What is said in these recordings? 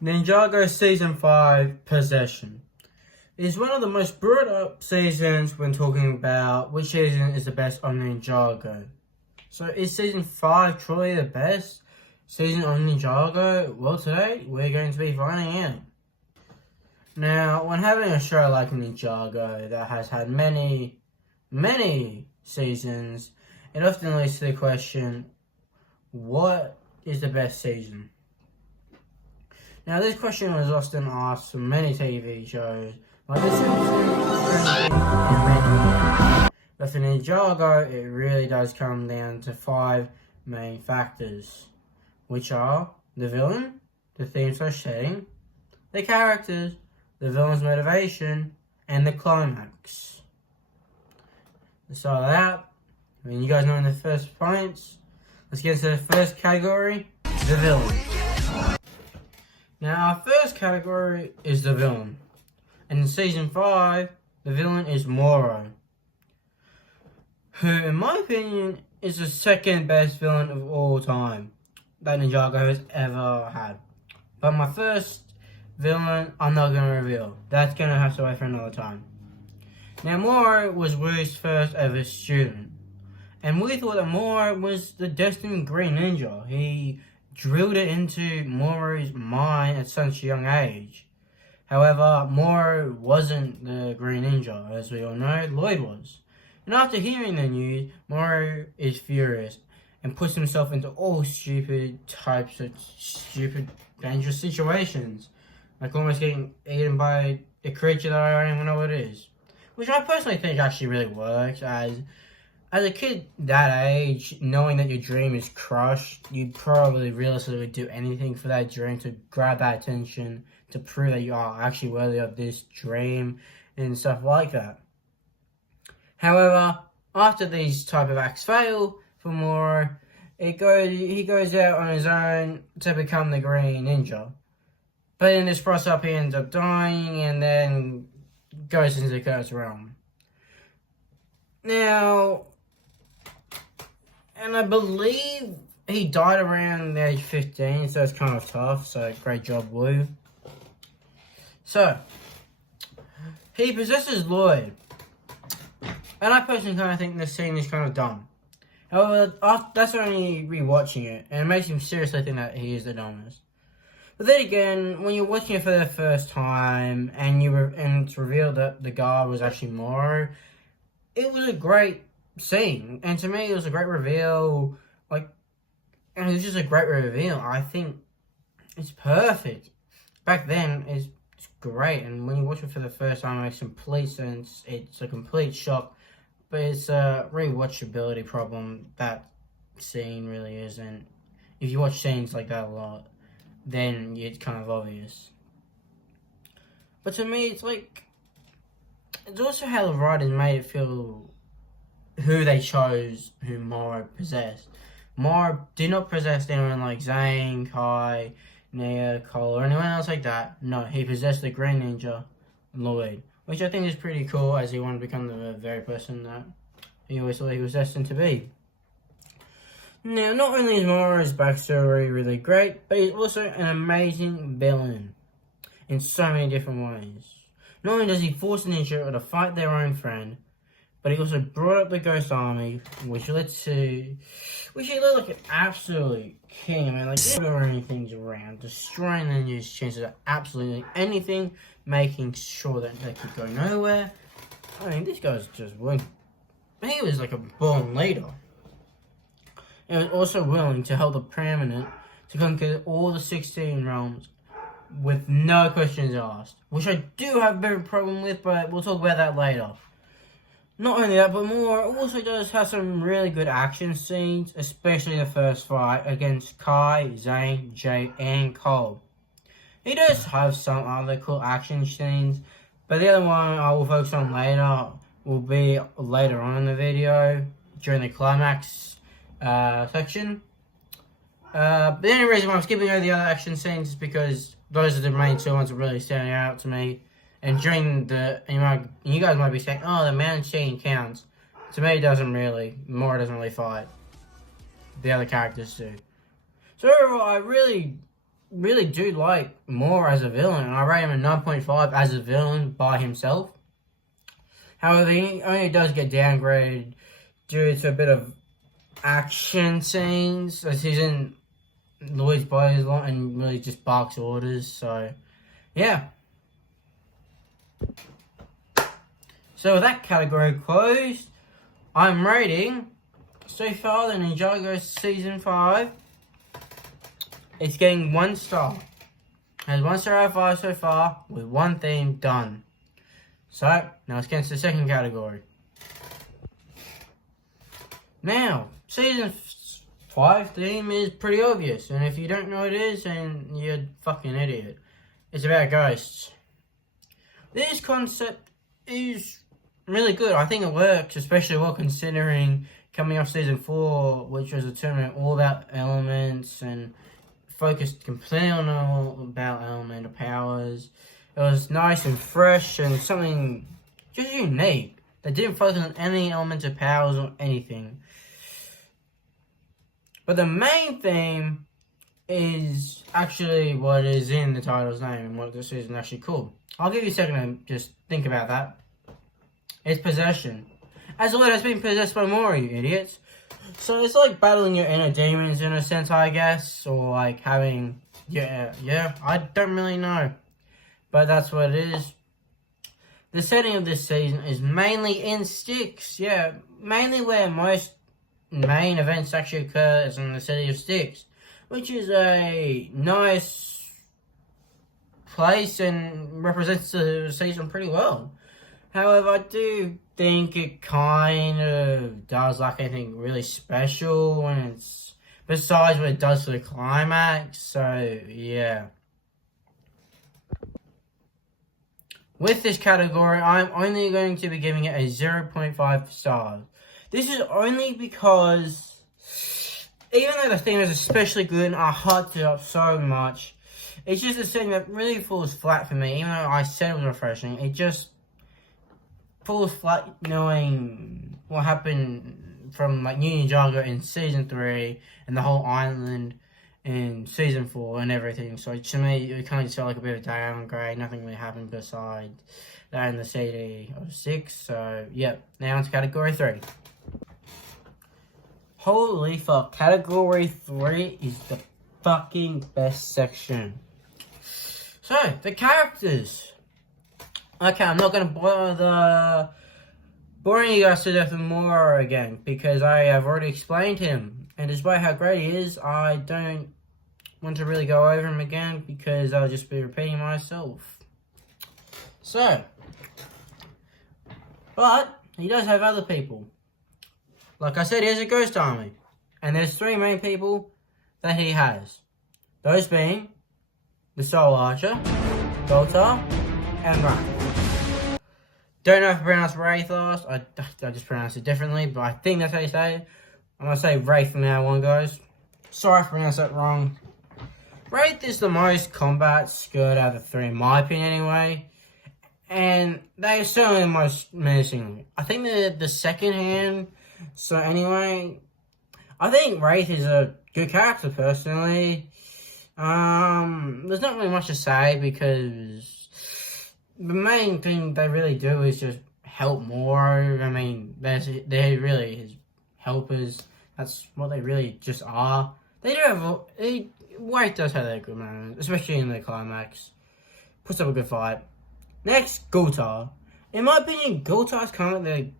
Ninjago Season 5 Possession is one of the most brought up seasons when talking about which season is the best on Ninjago. So is Season 5 truly the best season on Ninjago? Well, today we're going to be finding out. Now, when having a show like Ninjago that has had many seasons, it often leads to the question, what is the best season? Now, this question was often asked for many TV shows, like The Simpsons, and many more. But for Ninjago, it really does come down to 5 main factors, which are the villain, the theme/setting, setting, the characters, the villain's motivation, and the climax. So that, you guys know in the first points, let's get into the first category, the villain. Now, our first category is the villain. And in Season 5, the villain is Moro, who, in my opinion, is the second best villain of all time that Ninjago has ever had. But my first villain, I'm not going to reveal. That's going to have to wait for another time. Now, Moro was Wu's first ever student. And we thought that Moro was the destined Green Ninja. He drilled it into Moro's mind at such a young age. However, Moro wasn't the Green Ninja. As we all know, Lloyd was. And after hearing the news, Moro is furious and puts himself into all stupid types of stupid, dangerous situations. Like almost getting eaten by a creature that I don't even know what it is. Which I personally think actually really works, as a kid that age, knowing that your dream is crushed, you'd probably realistically do anything for that dream to grab that attention, to prove that you are actually worthy of this dream, and stuff like that. However, after these type of acts fail for Moro, he goes out on his own to become the Green Ninja. But in this process, he ends up dying and then goes into the Cursed Realm. Now, and I believe he died around the age 15, so it's kind of tough, so great job, Wu. So, he possesses Lloyd. And I personally kind of think this scene is kind of dumb. However, that's only rewatching it, and it makes him seriously think that he is the dumbest. But then again, when you're watching it for the first time, and it's revealed that the guard was actually Moro, it was a great scene. And to me, it was a great reveal. And it was just a great reveal. I think it's perfect. Back then, it's great. And when you watch it for the first time, it makes complete sense. It's a complete shock. But it's a rewatchability problem. That scene really isn't. If you watch scenes like that a lot, then it's kind of obvious. But to me, it's also how the writers made it feel who they chose, who Moro possessed. Moro did not possess anyone like Zane, Kai, Nia, Cole, or anyone else like that. No, he possessed the Green Ninja, Lloyd, which I think is pretty cool, as he wanted to become the very person that he always thought he was destined to be. Now, not only is Moro's backstory really great, but he's also an amazing villain in so many different ways. Not only does he force the ninja to fight their own friend, but he also brought up the Ghost Army, which he looked like an absolute king. I mean, throwing things around, destroying the ninja's chances of absolutely anything, making sure that they could go nowhere. I mean, this guy's just he was like a born leader. He was also willing to help the Permanent to conquer all the 16 realms with no questions asked, which I do have a bit of a problem with, but we'll talk about that later. Not only that, but Moro also does have some really good action scenes, especially the first fight against Kai, Zane, Jay, and Cole. He does have some other cool action scenes, but the other one I will focus on later will be later on in the video, during the climax section. But the only reason why I'm skipping over the other action scenes is because those are the main two ones that really stand out to me. And during you guys might be saying, oh, the mountain scene counts. To me, it doesn't really. Moro doesn't really fight. The other characters do. So overall, I really really do like more as a villain, and I rate him a 9.5 as a villain by himself. However, he only does get downgraded due to a bit of action scenes, as he's in Lloyd's body a lot and really just barks orders, so yeah. So with that category closed, I'm rating so far the Ninjago Season 5. It's getting 1 star. It has 1 star out of 5 so far, with 1 theme done. So, now let's get into the second category. Now, Season 5 theme is pretty obvious, and if you don't know what it is, then you're a fucking idiot. It's about ghosts. This concept is really good. I think it works, especially well considering coming off Season 4, which was a tournament all about elements and focused completely on all about elemental powers. It was nice and fresh and something just unique. They didn't focus on any elemental powers or anything. But the main theme is actually what is in the title's name and what this is actually called. I'll give you a second to just think about that. It's possession. As the word has been possessed by more, you idiots. So it's like battling your inner demons in a sense, I guess. Or like having... Yeah, I don't really know. But that's what it is. The setting of this season is mainly in Styx. Yeah, mainly where most main events actually occur is in the city of Styx. Which is a nice place and represents the season pretty well. However, I do think it kind of does like anything really special when it's besides what it does for the climax. So, yeah. With this category, I'm only going to be giving it a 0.5 stars. This is only because, even though the theme is especially good and I hyped it up so much, it's just a setting that really falls flat for me. Even though I said it was refreshing, it just falls flat knowing what happened from like New Ninjago in Season 3 and the whole island in Season 4 and everything. So to me, it kind of just felt like a bit of a downgrade. Nothing really happened besides that in the CD of 6. So, yep. Now on to Category 3. Holy fuck. Category 3 is the fucking best section. So, the characters. Okay, I'm not going to bother boring you guys to death with more again, because I have already explained him. And despite how great he is, I don't want to really go over him again, because I'll just be repeating myself. So, but he does have other people. Like I said, he has a ghost army. And there's 3 main people that he has. Those being the Soul Archer, Goltar, and Wraith. Don't know if I pronounced Wraith last. I just pronounced it differently, but I think that's how you say it. I'm going to say Wraith from now on, guys. Sorry if I pronounced that wrong. Wraith is the most combat skilled out of the 3, in my opinion anyway. And they are certainly the most menacing. I think they're the second hand. So anyway, I think Wraith is a good character personally. There's not really much to say because the main thing they really do is just help Moro. I mean, they're really his helpers. That's what they really just are. They do have Wraith does have their good moments, especially in the climax. Puts up a good fight. Next, Goltar. In my opinion, Goltar's kind of the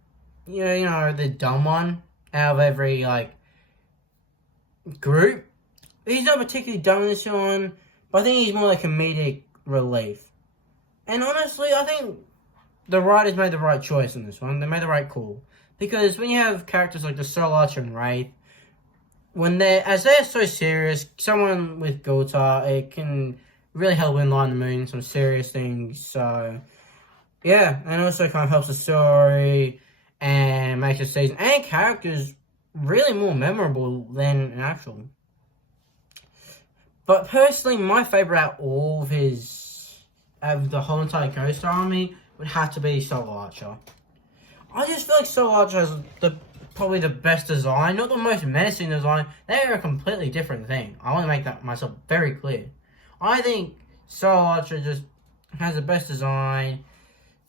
the dumb one out of every like group. He's not particularly dumb in this one, but I think he's more like comedic relief. And honestly, I think the writers made the right choice in this one. They made the right call. Because when you have characters like the Soul Archer and Wraith, they're so serious, someone with Goltar, it can really help enlighten the mood in some serious things. So, yeah, and also kind of helps the story and makes the season and characters really more memorable than an actual. But personally, my favourite out of all of the whole entire Ghost Army would have to be Soul Archer. I just feel like Soul Archer has probably the best design, not the most menacing design. They are a completely different thing. I want to make that myself very clear. I think Soul Archer just has the best design.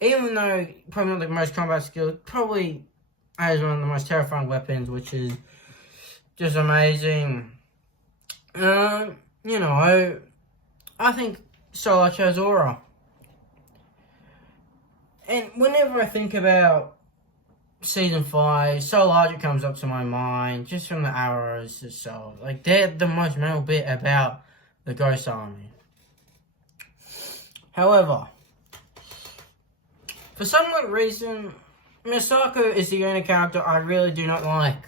Even though probably not the most combat skilled, probably has one of the most terrifying weapons, which is just amazing. You know, I think Soul Archer has aura. And whenever I think about Season 5, Soul Archer comes up to my mind, just from the arrows itself. Like, they're the most memorable bit about the Ghost Army. However, for some odd reason, Misako is the only character I really do not like.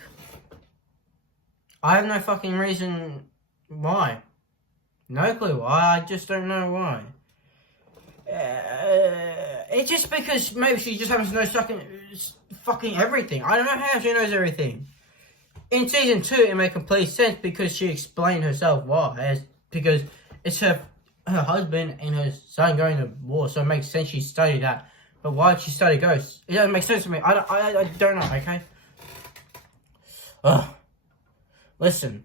I have no fucking reason why. No clue why, I just don't know why. It's just because maybe she just happens to know fucking everything. I don't know how she knows everything. In Season 2, it made complete sense because she explained herself why. Because it's her husband and her son going to war, so it makes sense she studied that. But why did she study ghosts? It doesn't make sense to me. I don't know, okay? Ugh. Listen.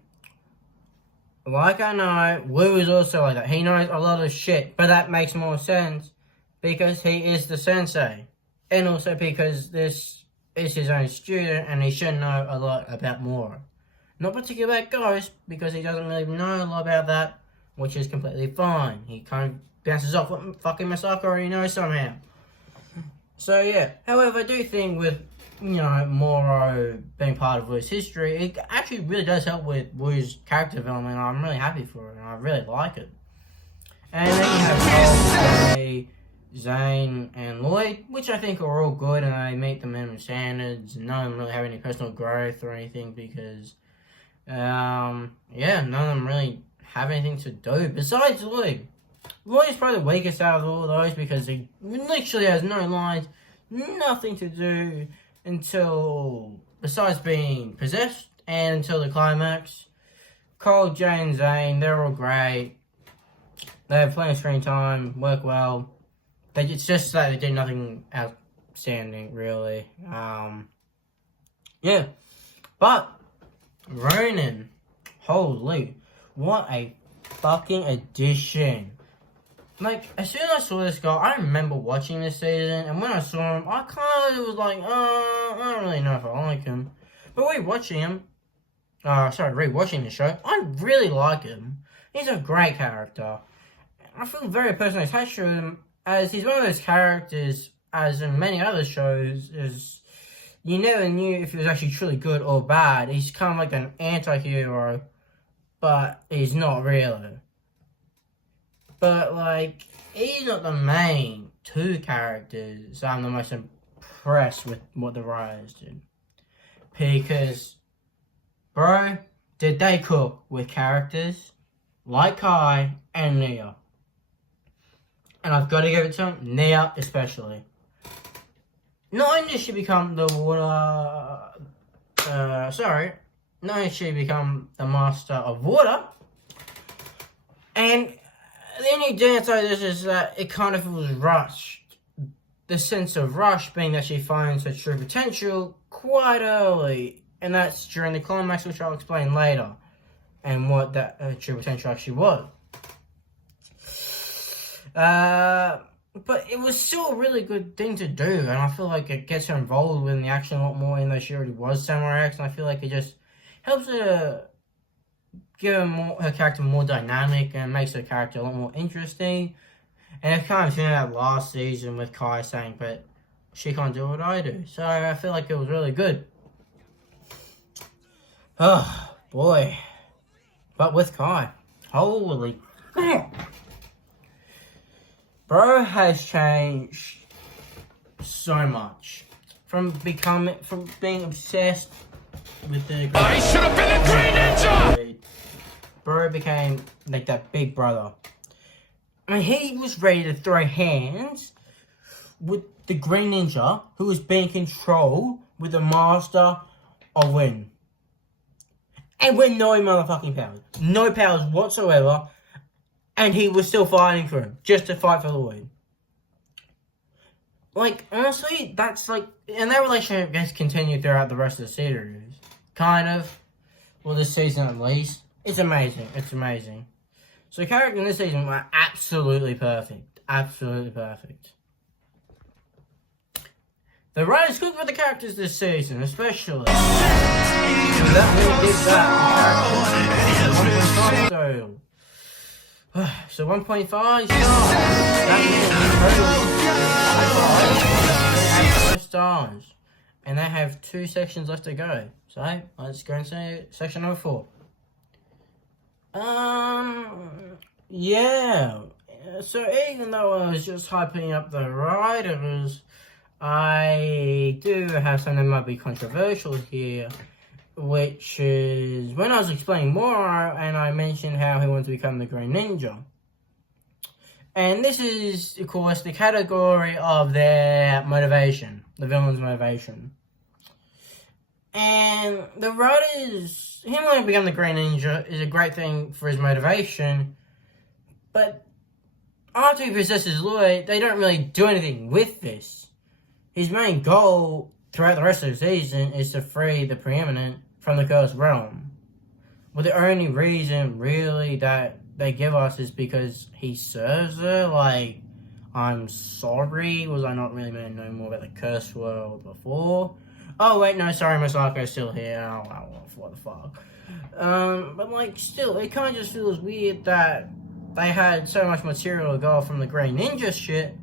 Like I know, Wu is also like that. He knows a lot of shit, but that makes more sense because he is the sensei. And also because this is his own student and he should know a lot about more. Not particularly about ghosts, because he doesn't really know a lot about that, which is completely fine. He kind of bounces off what fucking Misako already knows somehow. So yeah, however, I do think with, you know, Moro being part of Wu's history, it actually really does help with Wu's character development. I'm really happy for it, and I really like it. And then you have Cole, Zane, and Lloyd, which I think are all good, and they meet the minimum standards. None of them really have any personal growth or anything because, yeah, none of them really have anything to do besides Lloyd. Lloyd is probably the weakest out of all those because he literally has no lines, nothing to do until, besides being possessed, and until the climax. Cole, Jay, and Zane, they're all great. They have plenty of screen time, work well. It's just that they did nothing outstanding, really. Yeah. But, Ronan, holy, what a fucking addition. Like, as soon as I saw this guy, I remember watching this season, and when I saw him, I kind of was like, I don't really know if I like him. But rewatching the show, I really like him. He's a great character. I feel very personally attached to him, as he's one of those characters, as in many other shows, is you never knew if he was actually truly good or bad. He's kind of like an anti-hero, but he's not really. But, like, he's not the main two characters, so I'm the most impressed with what the writers did. Because, bro, did they cook with characters like Kai and Nia. And I've got to give it to him, Nia especially. Not only did she become the master of water, and the only downside of this is that it kind of feels rushed. The sense of rush being that she finds her true potential quite early, and that's during the climax, which I'll explain later, and what that true potential actually was. But it was still a really good thing to do, and I feel like it gets her involved in the action a lot more, even though she already was Samurai X, and I feel like it just helps her give her character more dynamic and makes her character a lot more interesting. And it kind of turned out last season with Kai saying, but she can't do what I do. So I feel like it was really good. Oh, boy. But with Kai, holy bro has changed so much. From being obsessed with the... I should have been a Green Ninja! Bro became like that big brother. I mean, he was ready to throw hands with the Green Ninja, who was being controlled with the Master of Wind. And with no motherfucking powers. No powers whatsoever. And he was still fighting for him. Just to fight for the win. Like, honestly, that's like... And that relationship gets continued throughout the rest of the series. Kind of. Well, this season at least. It's amazing. It's amazing. So the characters in this season were absolutely perfect. Absolutely perfect. The writers cooked with the characters this season, especially. That really did that. So 1.5 stars. That means 5 stars. And they have 2 sections left to go. So let's go and say section number 4. Yeah. So even though I was just hyping up the writers, I do have something that might be controversial here, which is when I was explaining more and I mentioned how he wanted to become the Green Ninja. And this is, of course, the category of their motivation, the villain's motivation. And the writers, him wanting to become the Green Ninja is a great thing for his motivation, but after he possesses Lloyd, they don't really do anything with this. His main goal throughout the rest of the season is to free the Preeminent from the Cursed Realm. Well, the only reason, really, that they give us is because he serves her. Like, I'm sorry, was I not really meant to know more about the Cursed World before? Oh, wait, no, sorry, Masako's still here. Oh, what the fuck. But, like, still, it kind of just feels weird that they had so much material to go from the Green Ninja shit,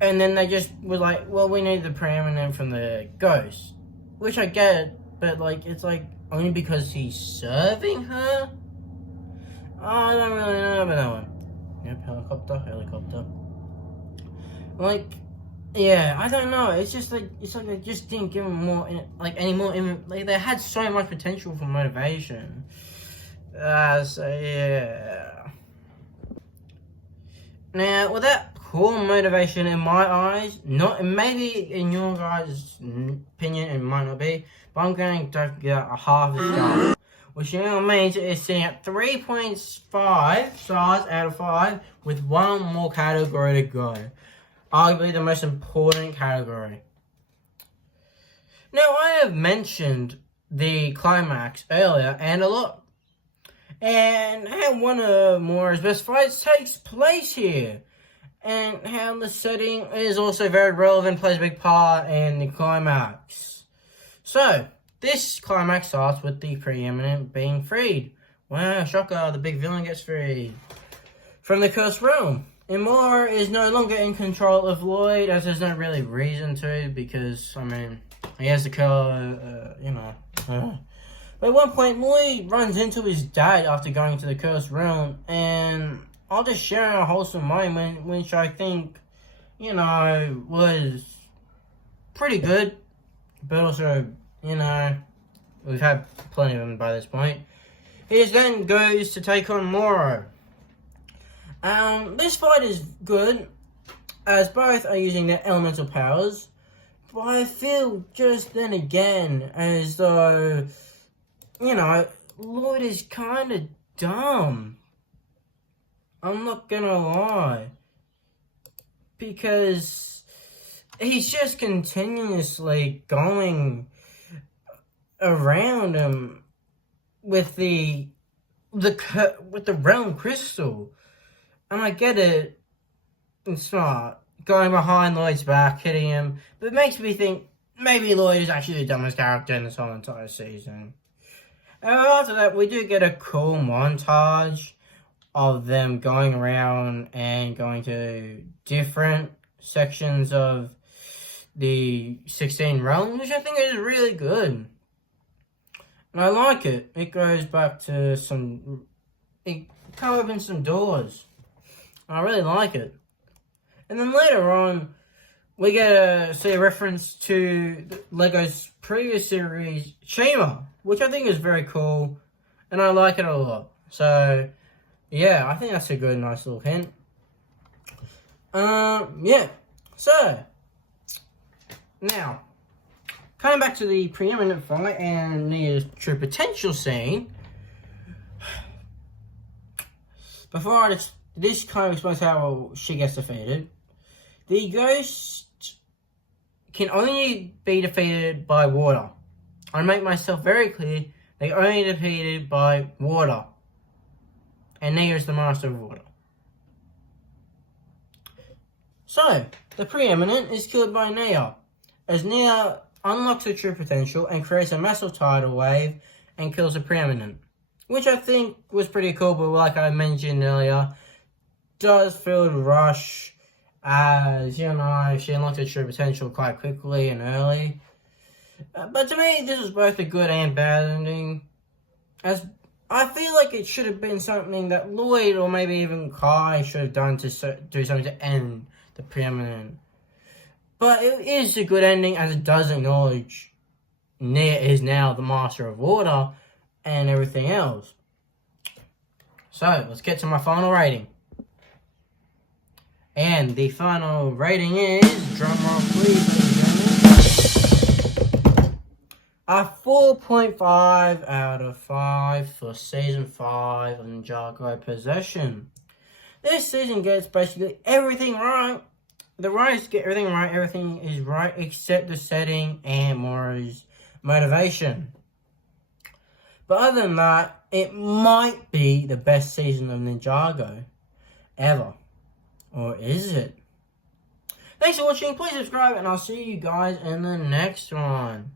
and then they just were like, well, we need the Preeminent from the Ghost. Which I get, but, like, it's like, only because he's serving her? I don't really know about that one. Yep, helicopter. Like, yeah, I don't know. It's just like, they just didn't give him more, like, they had so much potential for motivation. So, yeah. Now, with that cool motivation in my eyes, maybe in your guys' opinion it might not be, but I'm going to give it a half a star, which now means it's sitting at 3.5 stars out of 5 with one more category to go. Arguably the most important category. Now, I have mentioned the climax earlier and a lot, and how one of Mora's best fights takes place here, and how the setting is also very relevant, plays a big part in the climax. So, this climax starts with the Preeminent being freed. Wow, shocker, the big villain gets freed from the Cursed Realm. And Mora is no longer in control of Lloyd, as there's no really reason to, because, I mean, he has to kill, But at one point, Lloyd runs into his dad after going to the Cursed Realm, and I'll just share a wholesome moment, which I think, was pretty good, but also, we've had plenty of them by this point. He then goes to take on Moro. This fight is good, as both are using their elemental powers, but I feel just then again as though, Lloyd is kind of dumb. I'm not gonna lie. Because he's just continuously going around him with the realm crystal. And I get it, it's not going behind Lloyd's back, hitting him, but it makes me think maybe Lloyd is actually the dumbest character in this whole entire season. And after that, we do get a cool montage of them going around and going to different sections of the 16 realms, which I think is really good. And I like it. It goes back to it kind of opens some doors. I really like it. And then later on, we get to see a reference to Lego's previous series, Shima, which I think is very cool, and I like it a lot. So, yeah, I think that's a good, nice little hint. Yeah. So, now, coming back to the Preeminent fight and the true potential scene, before this kind of explains how she gets defeated. The Ghost can only be defeated by water. I make myself very clear, they only defeated by water. and Nia is the Master of Water. So, the Preeminent is killed by Nia, as Nia unlocks her true potential and creates a massive tidal wave and kills the Preeminent, which I think was pretty cool, but like I mentioned earlier, does feel rushed, as, she unlocked her true potential quite quickly and early. But to me, this was both a good and bad ending, as I feel like it should have been something that Lloyd or maybe even Kai should have done to do something to end the Preeminent. But it is a good ending, as it does acknowledge Nia is now the Master of Water and everything else. So, let's get to my final rating. And the final rating is, drumroll please, a 4.5 out of 5 for Season 5 of Ninjago Possession. This season gets basically everything right. The writers get everything right. Everything is right except the setting and Mora's motivation. But other than that, it might be the best season of Ninjago ever. Or is it? Thanks for watching. Please subscribe and I'll see you guys in the next one.